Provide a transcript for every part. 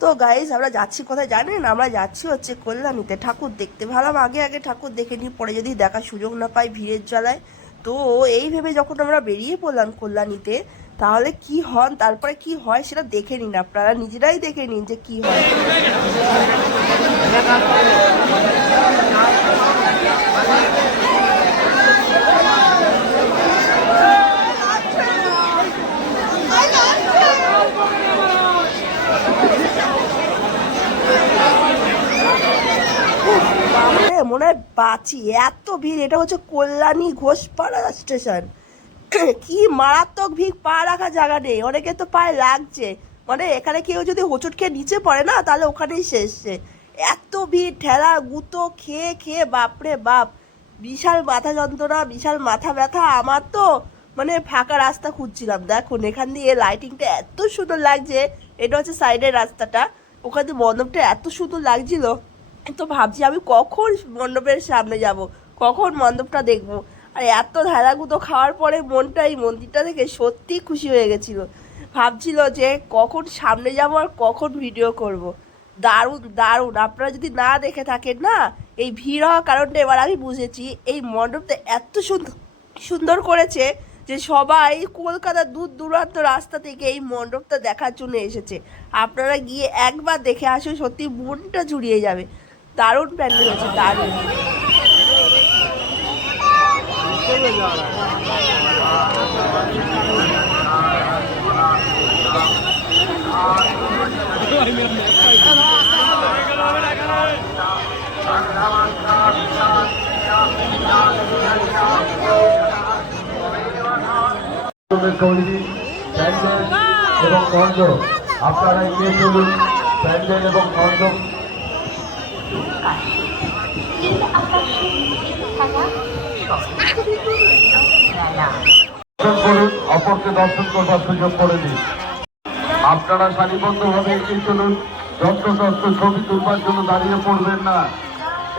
তো গাইস আমরা যাচ্ছি কোথায় জানেন? আমরা যাচ্ছি হচ্ছে কল্যাণীতে ঠাকুর দেখতে। ভাবলাম আগে আগে ঠাকুর দেখে নিই, পরে যদি দেখার সুযোগ না পাই ভিড়ের জ্বালায়। তো এই ভেবে যখন আমরা বেরিয়ে পড়লাম কল্যাণীতে, তাহলে কি হন তারপরে কি হয় সেটা দেখে নিন, আপনারা নিজেরাই দেখে নিন যে কি হয়। মনে হয় বাঁচি, এত ভিড়। এটা হচ্ছে কল্যাণী ঘোষপাড়া স্টেশন। কি মারাত্মক ভিড়, পা রাখা জায়গা নেই, অনেকে তো পায়ে লাগছে। মানে এখানে কেউ যদি হোঁচট খেয়ে নিচে পড়ে না, তাহলে ওখানেই শেষ। এত ভিড়, ঠেলা গুঁতো খেয়ে খেয়ে বাপরে বাপ, বিশাল মাথা যন্ত্রণা, বিশাল মাথা ব্যথা আমার তো। মানে ফাঁকা রাস্তা খুঁজছিলাম, দেখুন এখান দিয়ে লাইটিংটা এত সুন্দর লাগছে। এটা হচ্ছে সাইডের রাস্তাটা, ওখান দিয়ে মণ্ডপটা এত সুন্দর লাগছিল। তো ভাবছি আমি কখন মণ্ডপের সামনে যাব, কখন মণ্ডপটা দেখবো। আর এত ধারাগুতো খাওয়ার পরে মনটা এই মন্দিরটা দেখে সত্যি খুশি হয়ে গেছিল। ভাবছিল যে কখন সামনে যাব আর কখন ভিডিও করব। দারুণ দারুণ, আপনারা যদি না দেখে থাকেন না, এই ভিড় হওয়ার কারণটা এবার আমি বুঝেছি। এই মণ্ডপটা এত সুন্দর সুন্দর করেছে যে সবাই কলকাতার দূর দূরান্ত রাস্তা থেকে এই মণ্ডপটা দেখার জন্য এসেছে। আপনারা গিয়ে একবার দেখে আসুন, সত্যি মনটা জুড়িয়ে যাবে। দারুণ প্যান্ডেল হয়েছে, দারুণ। তৈরি প্যান্ডেল এবং মণ্ডপ আপনারা এগিয়ে চলুন। প্যান্ডেল এবং মণ্ডপ করুন, অপরকে দর্শন করবার সুযোগ করে দিন। আপনারা সারিবদ্ধভাবে এগিয়ে চলুন, যত্রতত্র ছবি তুলবার জন্য দাঁড়িয়ে পড়বেন না।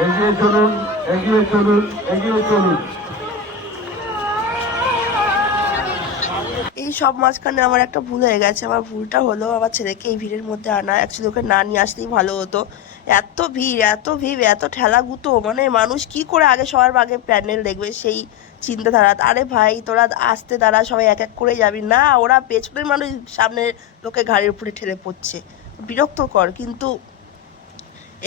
এগিয়ে চলুন, এগিয়ে চলুন, এগিয়ে চলুন। এই সব মাঝখানে আমার একটা ভুল হয়ে গেছে। আমার ভুলটা হলো আমার ছেলেকে এই ভিড়ের মধ্যে আনা। অ্যাকচুয়ালি ওকে না নিয়ে আসতেই ভালো হতো। এত ভিড়, এত ভিড়, এত ঠেলা গুতো, মানে মানুষ কি করে আগে সবার আগে প্যান্ডেল দেখবে সেই চিন্তাধারা। আরে ভাই তোরা আসতে দাঁড়া, সবাই এক এক করে যাবি না, ওরা পেছনের মানুষ সামনের লোকে ঘাড়ির উপরে ঠেলে পড়ছে, বিরক্তকর। কিন্তু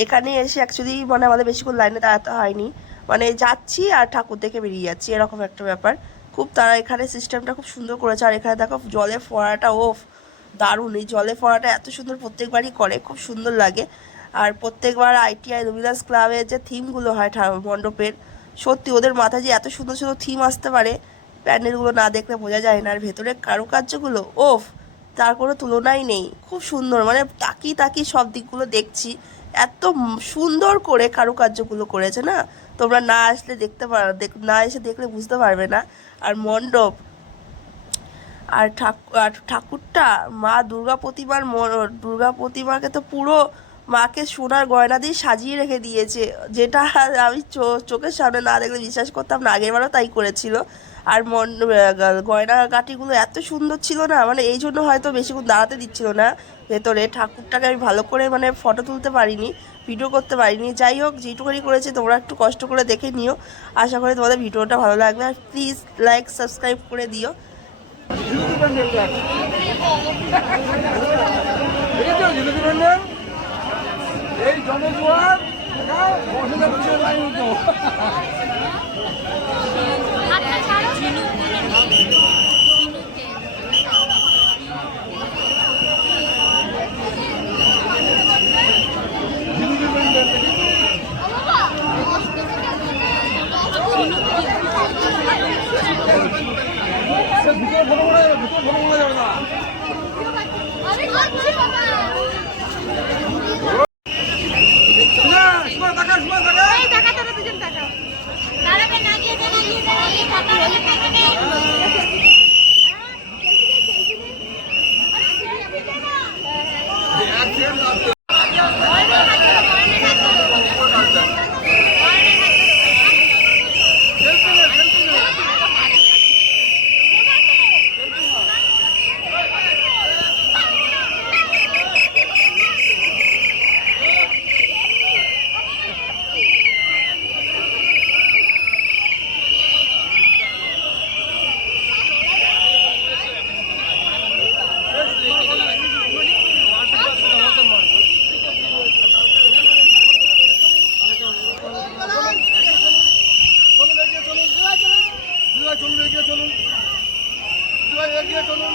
এখানে এসে অ্যাকচুয়ালি মানে আমাদের বেশিক্ষণ লাইনে দাঁড়াতে হয়নি, মানে যাচ্ছি আর ঠাকুর দেখে বেরিয়ে যাচ্ছি, এরকম একটা ব্যাপার। খুব তারা এখানে সিস্টেমটা খুব সুন্দর করেছে। আর এখানে দেখো জলের ফোয়ারাটা, ওফ দারুণ। এই জলের ফোয়ারাটা এত সুন্দর প্রত্যেকবারই করে, খুব সুন্দর লাগে। আর প্রত্যেকবার ITI লুমিনাস ক্লাবের যে থিমগুলো হয় মণ্ডপের, সত্যি ওদের মাথায় যে এত সুন্দর সুন্দর থিম আসতে পারে, প্যান্ডেলগুলো না দেখলে বোঝা যায় না। আর ভেতরের কারুকার্যগুলো, ওফ, তার কোনো তুলনাই নেই, খুব সুন্দর। মানে তাকিয়ে তাকিয়ে সব দিকগুলো দেখছি, এত সুন্দর করে কারুকার্যগুলো করেছে না, তোমরা না আসলে দেখতে না এসে দেখলে বুঝতে পারবে না। আর মণ্ডপ আর ঠাকুরটা, মা দুর্গা প্রতিমাকে তো পুরো মাকে সোনার গয়না দিয়ে সাজিয়ে রেখে দিয়েছে, যেটা আমি চোখের সামনে না দেখলে বিশ্বাস করতাম না। আগেরবারও তাই করেছিল। আর গয়নাগাটিগুলো এত সুন্দর ছিল না, মানে এই জন্য হয়তো বেশিক্ষণ দাঁড়াতে দিচ্ছিল না ভেতরে। ঠাকুরটাকে আমি ভালো করে মানে ফটো তুলতে পারিনি, ভিডিও করতে পারিনি। যাই হোক, যেটুকুনি করেছে তোমরা একটু কষ্ট করে দেখে নিও। আশা করি তোমাদের ভিডিওটা ভালো লাগবে। আর প্লিজ লাইক সাবস্ক্রাইব করে দিও। এই জনজোয়ার চলুন এগিয়ে চলুন এগিয়ে চলুন